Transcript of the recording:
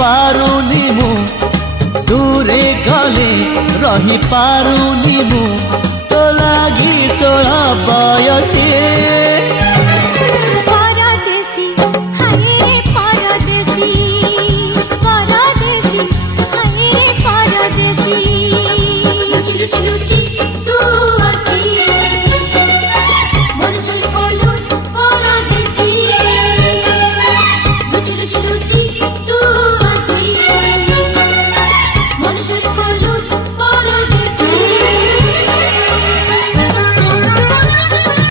पारुनी मु दूरे गले रही पारुनी मु तो लागी 16 बयसी